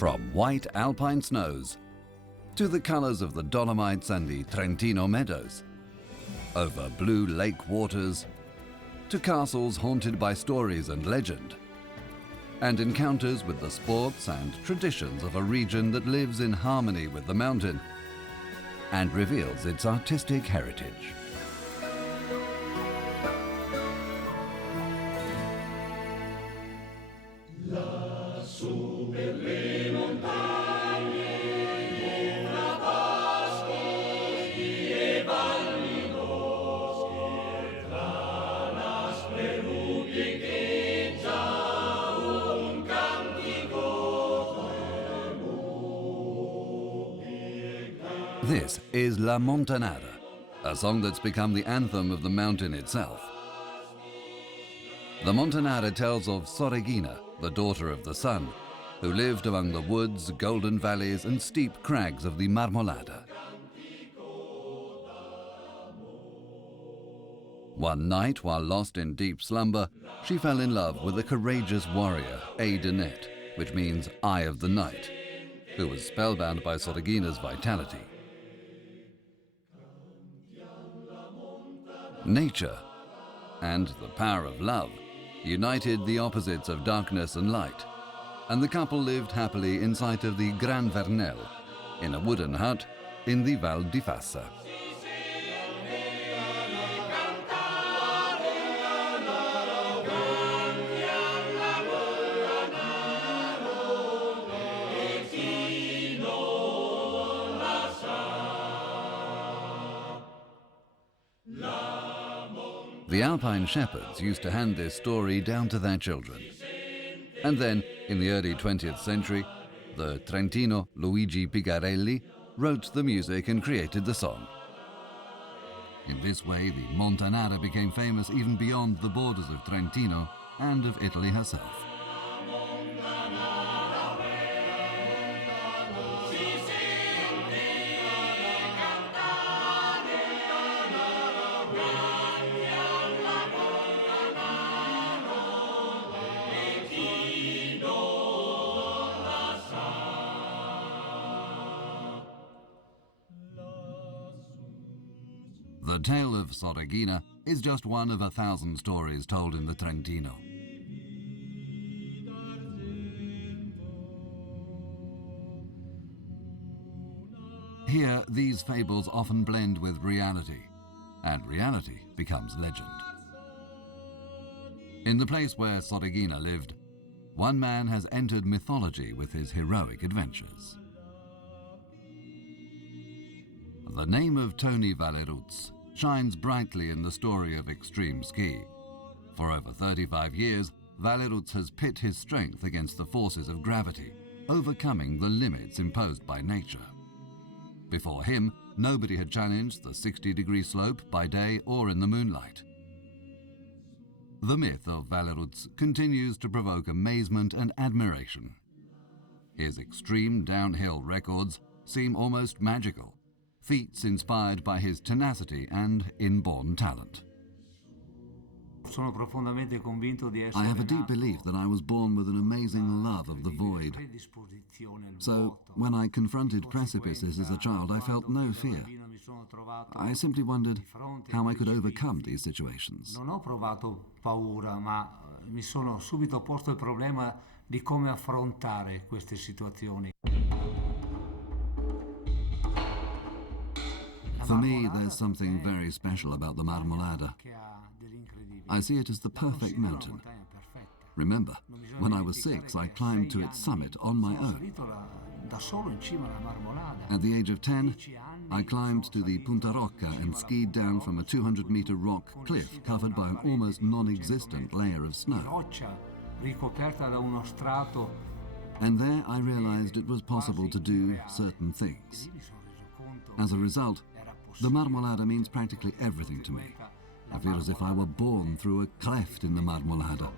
From white alpine snows to the colors of the Dolomites and the Trentino meadows, over blue lake waters to castles haunted by stories and legend, and encounters with the sports and traditions of a region that lives in harmony with the mountain and reveals its artistic heritage. This is La Montanara, a song that's become the anthem of the mountain itself. The Montanara tells of Sorregina, the daughter of the sun, who lived among the woods, golden valleys and steep crags of the Marmolada. One night, while lost in deep slumber, she fell in love with a courageous warrior, Aidenet, which means Eye of the Night, who was spellbound by Sorregina's vitality. Nature and the power of love united the opposites of darkness and light, and the couple lived happily in sight of the Gran Vernel, in a wooden hut in the Val di Fassa. The Alpine shepherds used to hand this story down to their children. And then, in the early 20th century, the Trentino Luigi Pigarelli wrote the music and created the song. In this way, the Montanara became famous even beyond the borders of Trentino and of Italy herself. The tale of Sorregina is just one of 1,000 stories told in the Trentino. Here, these fables often blend with reality, and reality becomes legend. In the place where Sorregina lived, one man has entered mythology with his heroic adventures. The name of Tony Valeruz shines brightly in the story of extreme ski. For over 35 years, Valeruz has pit his strength against the forces of gravity, overcoming the limits imposed by nature. Before him, nobody had challenged the 60-degree slope by day or in the moonlight. The myth of Valeruz continues to provoke amazement and admiration. His extreme downhill records seem almost magical, feats inspired by his tenacity and inborn talent. I have a deep belief that I was born with an amazing love of the void. So, when I confronted precipices as a child, I felt no fear. I simply wondered how I could overcome these situations. Non ho provato paura, ma mi sono subito posto il problema di come affrontare queste situazioni. For me, there's something very special about the Marmolada. I see it as the perfect mountain. Remember, when I was 6, I climbed to its summit on my own. At the age of 10, I climbed to the Punta Rocca and skied down from a 200-meter rock cliff covered by an almost non-existent layer of snow. And there I realized it was possible to do certain things. As a result, the Marmolada means practically everything to me. I feel as if I were born through a cleft in the Marmolada.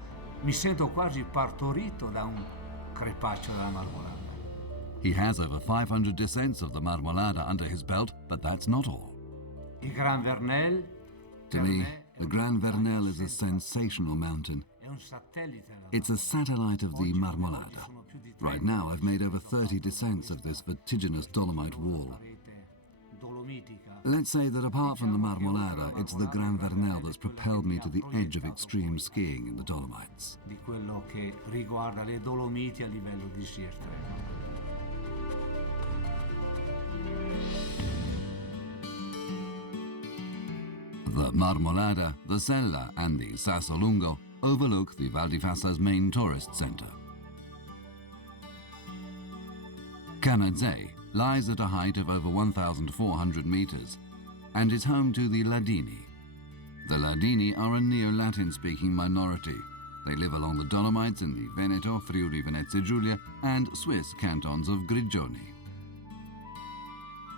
Mi sento quasi partorito da un crepaccio della Marmolada. He has over 500 descents of the Marmolada under his belt, but that's not all. Il Gran Vernel. To me, the Gran Vernel is a sensational mountain. It's a satellite of the Marmolada. Right now I've made over 30 descents of this vertiginous Dolomite wall. Let's say that apart from the Marmolada, it's the Gran Vernel that's propelled me to the edge of extreme skiing in the Dolomites. Di quello che riguarda le Dolomiti a livello di ski estremo. The Marmolada, the Sella and the Sassolungo overlook the Val di Fassa's main tourist centre. Canazei lies at a height of over 1,400 metres and is home to the Ladini. The Ladini are a Neo-Latin-speaking minority. They live along the Dolomites in the Veneto, Friuli, Venezia Giulia and Swiss cantons of Grigioni.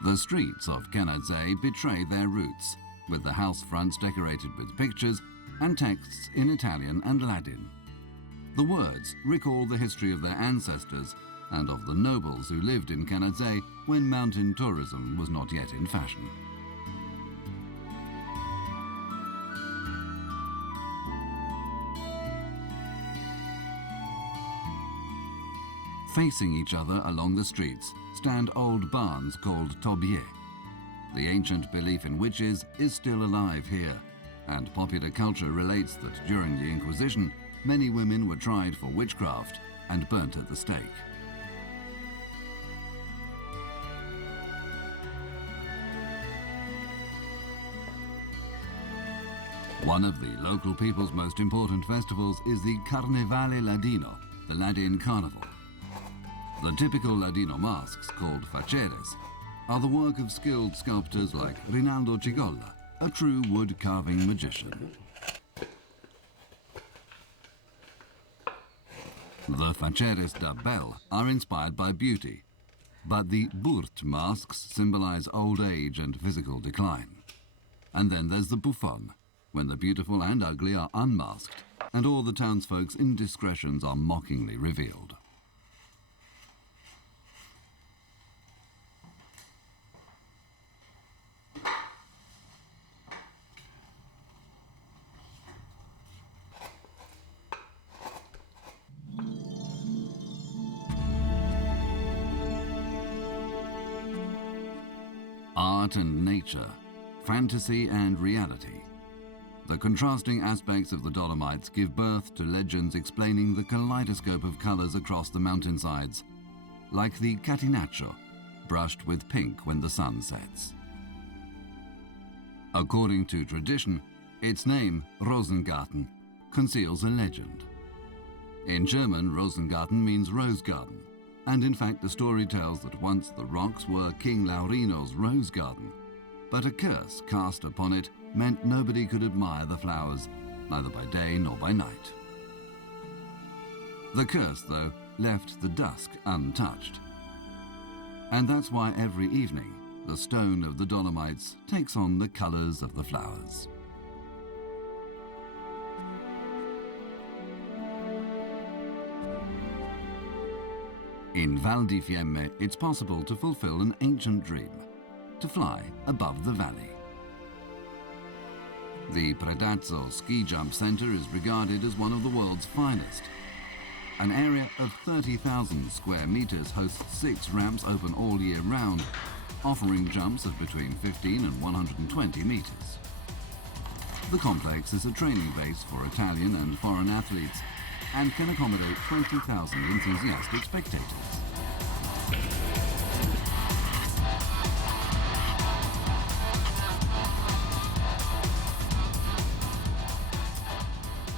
The streets of Canazei betray their roots, with the house fronts decorated with pictures and texts in Italian and Latin. The words recall the history of their ancestors and of the nobles who lived in Canazei when mountain tourism was not yet in fashion. Facing each other along the streets stand old barns called tobier. The ancient belief in witches is still alive here, and popular culture relates that during the Inquisition, many women were tried for witchcraft and burnt at the stake. One of the local people's most important festivals is the Carnevale Ladino, the Ladin Carnival. The typical Ladino masks, called faceres, are the work of skilled sculptors like Rinaldo Cigolla, a true wood-carving magician. The faceres da Belle are inspired by beauty, but the Burt masks symbolize old age and physical decline. And then there's the Buffon, when the beautiful and ugly are unmasked, and all the townsfolk's indiscretions are mockingly revealed. Art and nature, fantasy and reality. The contrasting aspects of the Dolomites give birth to legends explaining the kaleidoscope of colours across the mountainsides, like the catinaccio, brushed with pink when the sun sets. According to tradition, its name, Rosengarten, conceals a legend. In German, Rosengarten means rose garden, and in fact the story tells that once the rocks were King Laurino's rose garden, but a curse cast upon it meant nobody could admire the flowers, neither by day nor by night. The curse, though, left the dusk untouched. And that's why every evening, the stone of the Dolomites takes on the colours of the flowers. In Val di Fiemme, it's possible to fulfill an ancient dream, to fly above the valley. The Predazzo Ski Jump Centre is regarded as one of the world's finest. An area of 30,000 square metres hosts 6 ramps open all year round, offering jumps of between 15 and 120 metres. The complex is a training base for Italian and foreign athletes and can accommodate 20,000 enthusiastic spectators.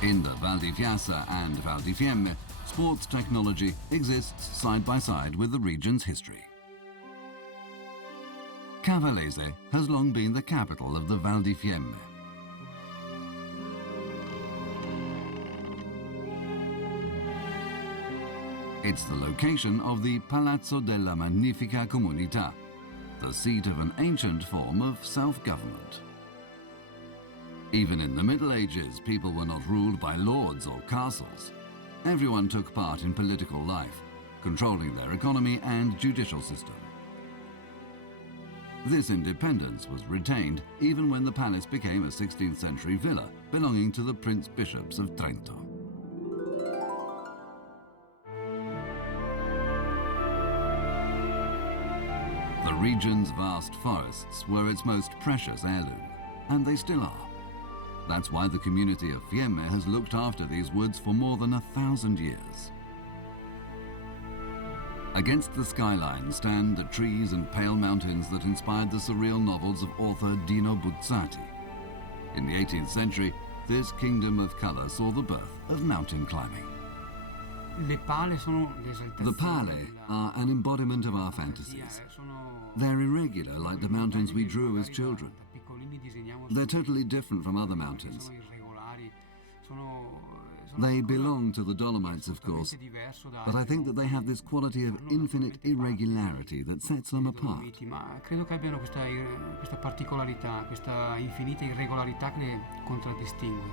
In the Val di Fiassa and Val di Fiemme, sports technology exists side by side with the region's history. Cavallese has long been the capital of the Val di Fiemme. It's the location of the Palazzo della Magnifica Comunità, the seat of an ancient form of self-government. Even in the Middle Ages, people were not ruled by lords or castles. Everyone took part in political life, controlling their economy and judicial system. This independence was retained even when the palace became a 16th century villa belonging to the Prince Bishops of Trento. region's vast forests were its most precious heirloom, and they still are. That's why the community of Fiemme has looked after these woods for more than 1,000 years. Against the skyline stand the trees and pale mountains that inspired the surreal novels of author Dino Buzzati. In the 18th century, this kingdom of colour saw the birth of mountain climbing. The pale are an embodiment of our fantasies. They're irregular like the mountains we drew as children. They're totally different from other mountains. They belong to the Dolomites, of course, but I think that they have this quality of infinite irregularity that sets them apart. Credo che abbiano questa particolarità, questa infinita irregolarità che le contraddistingue.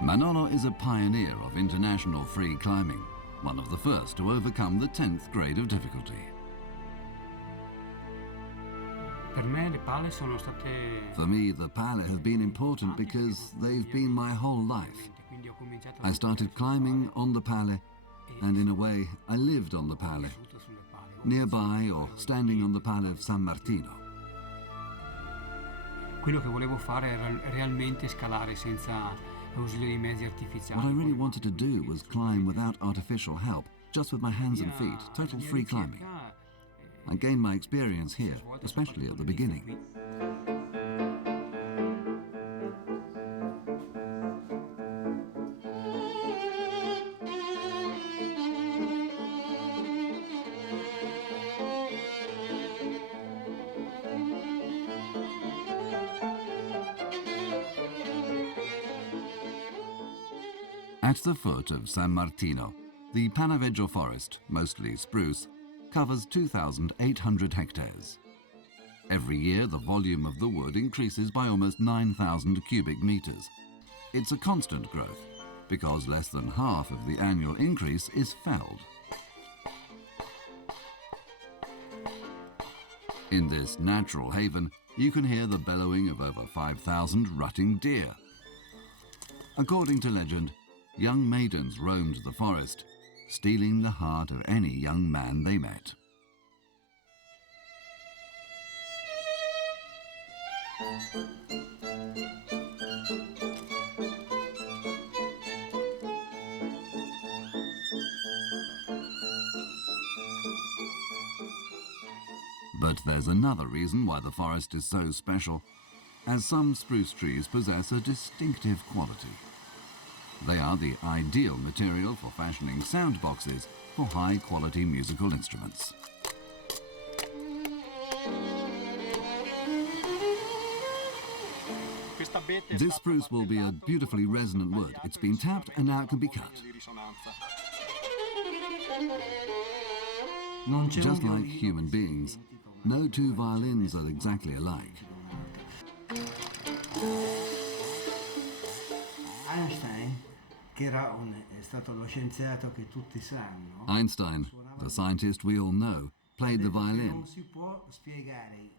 Manolo is a pioneer of international free climbing, one of the first to overcome the 10th grade of difficulty. Per me le pale sono state... For me, the pale have been important because they've been my whole life. I started climbing on the pale, and in a way, I lived on the pale, nearby or standing on the pale of San Martino. Quello che volevo fare era realmente scalare senza l'ausilio di mezzi artificiali. What I really wanted to do was climb without artificial help, just with my hands and feet, total free climbing. I gained my experience here, especially at the beginning. At the foot of San Martino, the Paneveggio forest, mostly spruce, covers 2,800 hectares. Every year, the volume of the wood increases by almost 9,000 cubic meters. It's a constant growth, because less than half of the annual increase is felled. In this natural haven, you can hear the bellowing of over 5,000 rutting deer. According to legend, young maidens roamed the forest, stealing the heart of any young man they met. But there's another reason why the forest is so special, as some spruce trees possess a distinctive quality. They are the ideal material for fashioning sound boxes for high-quality musical instruments. This spruce will be a beautifully resonant wood. It's been tapped and now it can be cut. Just like human beings, no two violins are exactly alike. Einstein, the scientist we all know, played the violin.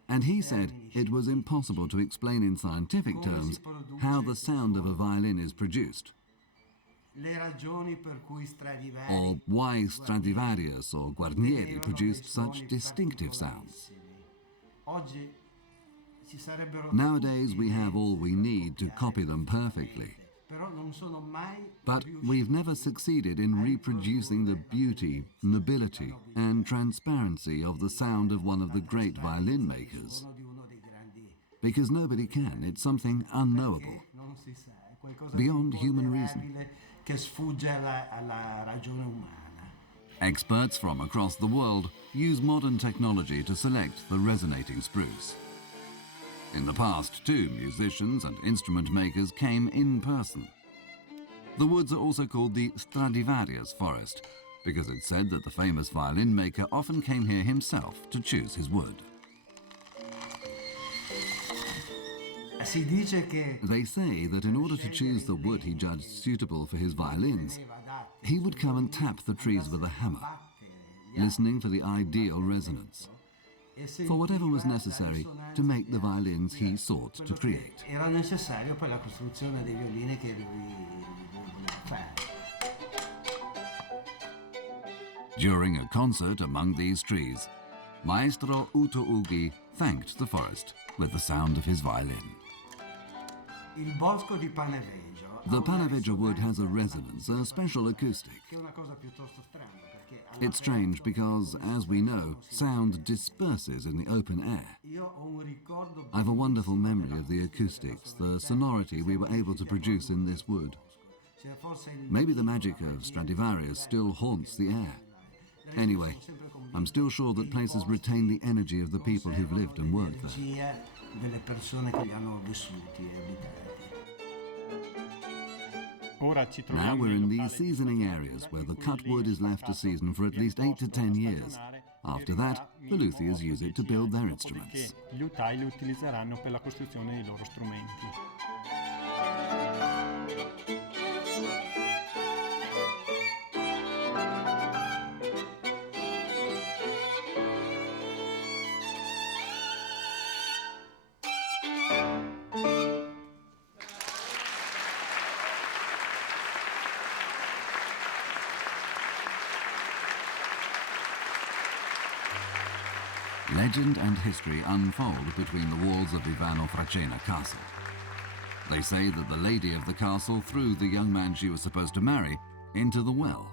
And he said it was impossible to explain in scientific terms how the sound of a violin is produced, or why Stradivarius or Guarnieri produced such distinctive sounds. Nowadays we have all we need to copy them perfectly. But we've never succeeded in reproducing the beauty, nobility, and transparency of the sound of one of the great violin makers. Because nobody can. It's something unknowable, beyond human reason. Experts from across the world use modern technology to select the resonating spruce. In the past, too, musicians and instrument makers came in person. The woods are also called the Stradivarius forest, because it's said that the famous violin maker often came here himself to choose his wood. They say that in order to choose the wood he judged suitable for his violins, he would come and tap the trees with a hammer, listening for the ideal resonance, for whatever was necessary to make the violins he sought to create. During a concert among these trees, Maestro Uto Ughi thanked the forest with the sound of his violin. Il bosco di Paneveggio. The Paneveggio wood has a resonance, a special acoustic. Che è una cosa piuttosto strana perché It's strange because, as we know, sound disperses in the open air. io ho un ricordo I've a wonderful memory of the acoustics, the sonority we were able to produce in this wood. cioè, forse il Maybe the magic of Stradivarius still haunts the air. Anyway, I'm still sure that places retain the energy of the people who've lived and worked there. energia delle persone che li hanno vissuti e abitati. Ora ci Now troviamo we're in nel the locale seasoning areas where the cut wood is left to season for at least 8 to 10 years. After that, the luthiers use it to build their instruments. Dopodiché gli utai li utilizzeranno per la costruzione dei loro strumenti. Legend and history unfold between the walls of Ivano Fracena Castle. They say that the lady of the castle threw the young man she was supposed to marry into the well.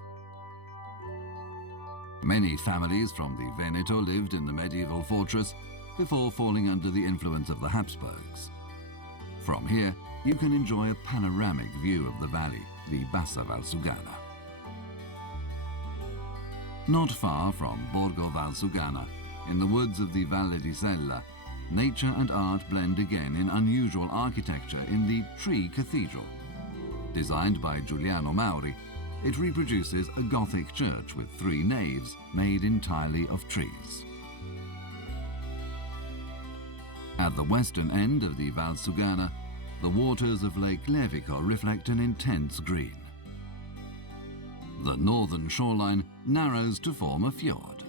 Many families from the Veneto lived in the medieval fortress before falling under the influence of the Habsburgs. From here, you can enjoy a panoramic view of the valley, the Bassa Valsugana. Not far from Borgo Valsugana, in the woods of the Valle di Sella, nature and art blend again in unusual architecture in the Tree Cathedral. Designed by Giuliano Mauri, it reproduces a Gothic church with 3 naves made entirely of trees. At the western end of the Valsugana, the waters of Lake Levico reflect an intense green. The northern shoreline narrows to form a fjord.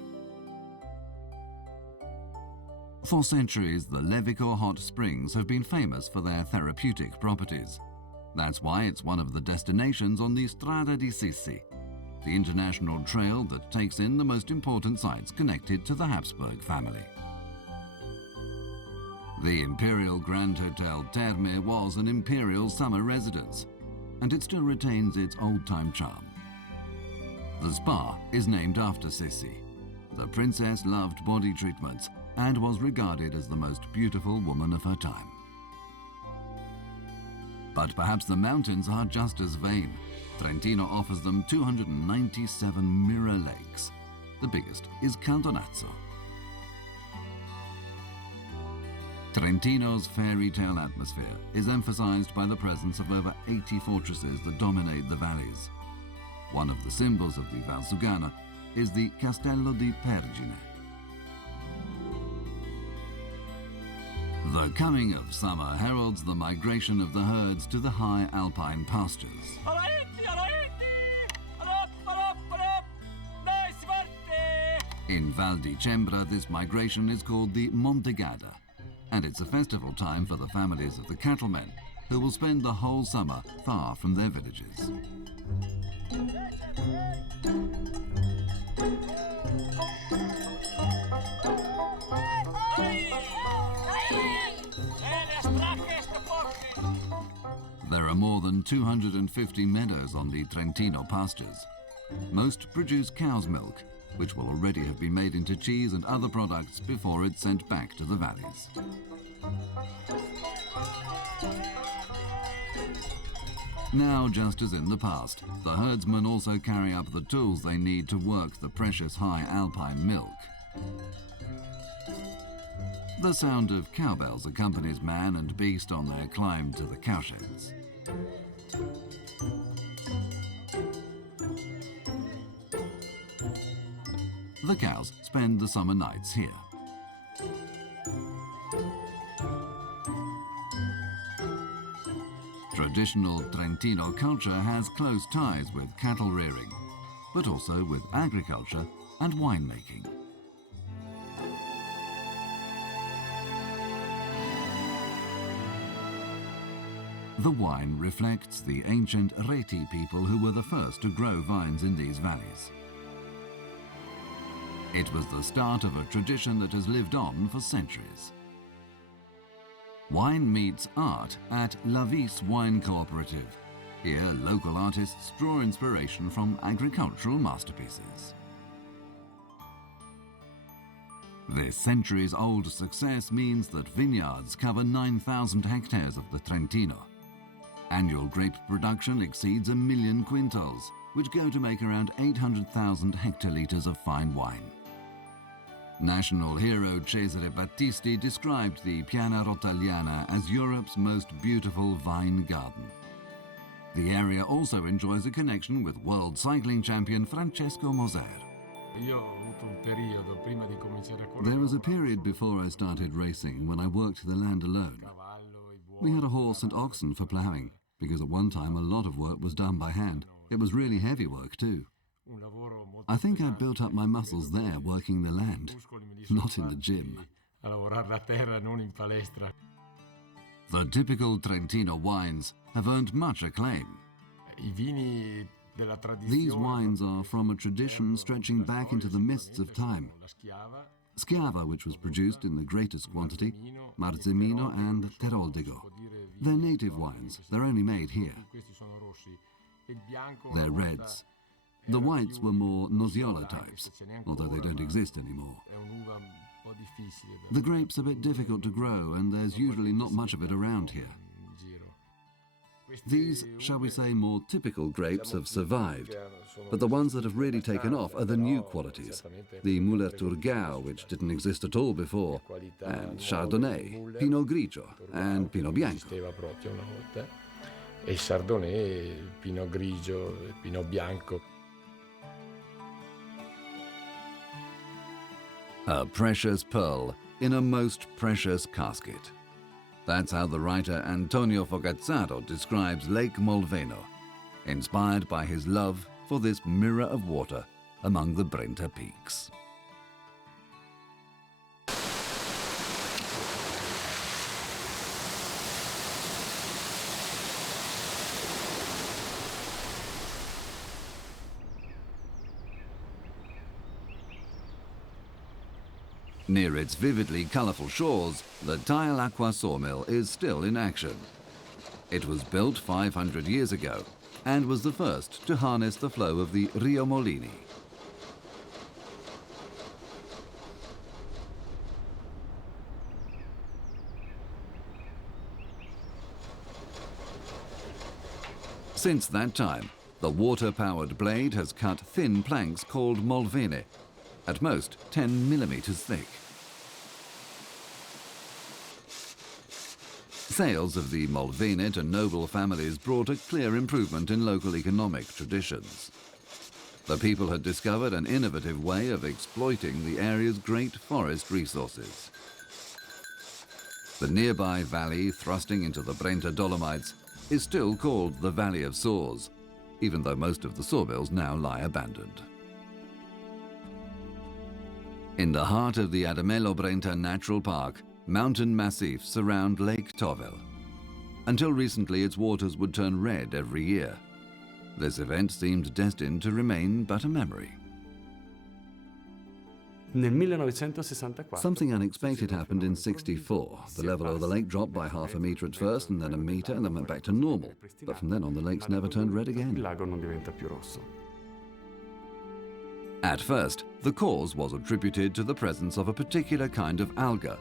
For centuries, the Levico hot springs have been famous for their therapeutic properties. That's why it's one of the destinations on the Strada di Sissi, the international trail that takes in the most important sites connected to the Habsburg family. The Imperial Grand Hotel Terme was an imperial summer residence, and it still retains its old-time charm. The spa is named after Sissi. The princess loved body treatments and was regarded as the most beautiful woman of her time. But perhaps the mountains are just as vain. Trentino offers them 297 mirror lakes. The biggest is Caldonazzo. Trentino's fairy tale atmosphere is emphasized by the presence of over 80 fortresses that dominate the valleys. One of the symbols of the Valsugana is the Castello di Pergine. The coming of summer heralds the migration of the herds to the high alpine pastures. In Val di Cembra, this migration is called the Montegada, and it's a festival time for the families of the cattlemen, who will spend the whole summer far from their villages. There are more than 250 meadows on the Trentino pastures. Most produce cow's milk, which will already have been made into cheese and other products before it's sent back to the valleys. Now, just as in the past, the herdsmen also carry up the tools they need to work the precious high alpine milk. The sound of cowbells accompanies man and beast on their climb to the cowsheds. The cows spend the summer nights here. Traditional Trentino culture has close ties with cattle rearing, but also with agriculture and winemaking. The wine reflects the ancient Reti people who were the first to grow vines in these valleys. It was the start of a tradition that has lived on for centuries. Wine meets art at La Vis Wine Cooperative. Here, local artists draw inspiration from agricultural masterpieces. This centuries-old success means that vineyards cover 9,000 hectares of the Trentino. Annual grape production exceeds 1 million quintals, which go to make around 800,000 hectolitres of fine wine. National hero Cesare Battisti described the Piana Rotagliana as Europe's most beautiful vine garden. The area also enjoys a connection with world cycling champion Francesco Moser. There was a period before I started racing when I worked the land alone. We had a horse and oxen for ploughing, because at one time a lot of work was done by hand. It was really heavy work too. I think I built up my muscles there working the land, not in the gym. The typical Trentino wines have earned much acclaim. These wines are from a tradition stretching back into the mists of time. Schiava, which was produced in the greatest quantity, Marzemino and Teroldego. They're native wines, they're only made here. They're reds. The whites were more Nosiola types, although they don't exist anymore. The grape's a bit difficult to grow, and there's usually not much of it around here. These, shall we say, more typical grapes have survived, but the ones that have really taken off are the new qualities. The Müller-Thurgau, which didn't exist at all before, and Chardonnay, Pinot Grigio, and Pinot Bianco. E Chardonnay, Pinot Grigio, Pinot Bianco. A precious pearl in a most precious casket. That's how the writer Antonio Fogazzaro describes Lake Molveno, inspired by his love for this mirror of water among the Brenta peaks. Near its vividly colourful shores, the Tile Acqua sawmill is still in action. It was built 500 years ago and was the first to harness the flow of the Rio Molini. Since that time, the water-powered blade has cut thin planks called molvene, at most 10 millimeters thick. Sales of the molvene to noble families brought a clear improvement in local economic traditions. The people had discovered an innovative way of exploiting the area's great forest resources. The nearby valley, thrusting into the Brenta Dolomites, is still called the Valley of Saws, even though most of the sawmills now lie abandoned. In the heart of the Adamello Brenta Natural Park, mountain massifs surround Lake Tovel. Until recently, its waters would turn red every year. This event seemed destined to remain but a memory. Something unexpected happened in '64. The level of the lake dropped by half a metre at first, and then a metre, and then went back to normal. But from then on, the lakes never turned red again. At first, the cause was attributed to the presence of a particular kind of alga.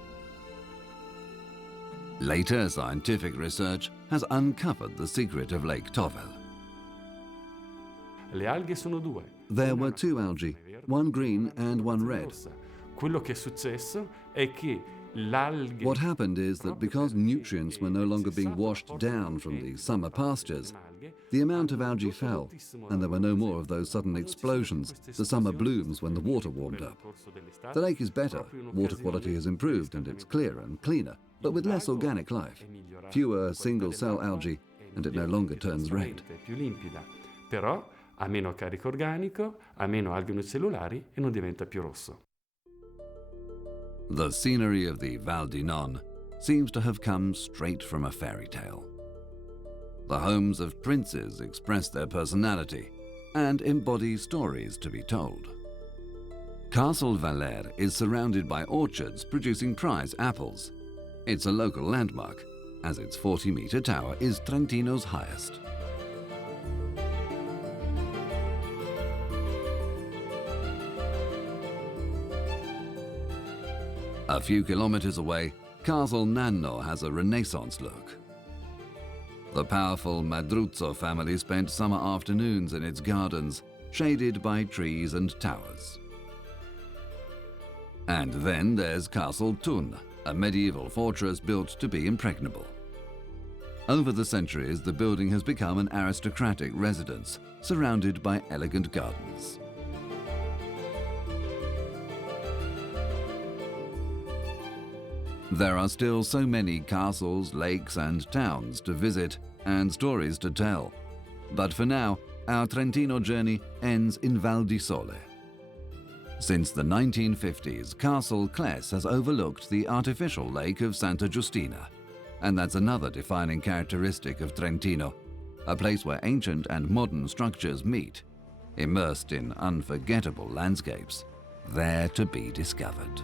Later scientific research has uncovered the secret of Lake Tovel. There were two algae, one green and one red. What happened is that because nutrients were no longer being washed down from the summer pastures, the amount of algae fell, and there were no more of those sudden explosions, the summer blooms when the water warmed up. The lake is better, water quality has improved, and it's clearer and cleaner, but with less organic life, fewer single-cell algae, and it no longer turns red. Però ha meno carico organico, ha meno alghe unicellulari e non diventa più rosso. The scenery of the Val di Non seems to have come straight from a fairy tale. The homes of princes express their personality and embody stories to be told. Castle Valer is surrounded by orchards producing prize apples. It's a local landmark, as its 40-meter tower is Trentino's highest. A few kilometers away, Castle Nanno has a Renaissance look. The powerful Madruzzo family spent summer afternoons in its gardens, shaded by trees and towers. And then there's Castle Thun, a medieval fortress built to be impregnable. Over the centuries, the building has become an aristocratic residence, surrounded by elegant gardens. There are still so many castles, lakes and towns to visit and stories to tell. But for now, our Trentino journey ends in Val di Sole. Since the 1950s, Castle Cles has overlooked the artificial lake of Santa Giustina. And that's another defining characteristic of Trentino, a place where ancient and modern structures meet, immersed in unforgettable landscapes, there to be discovered.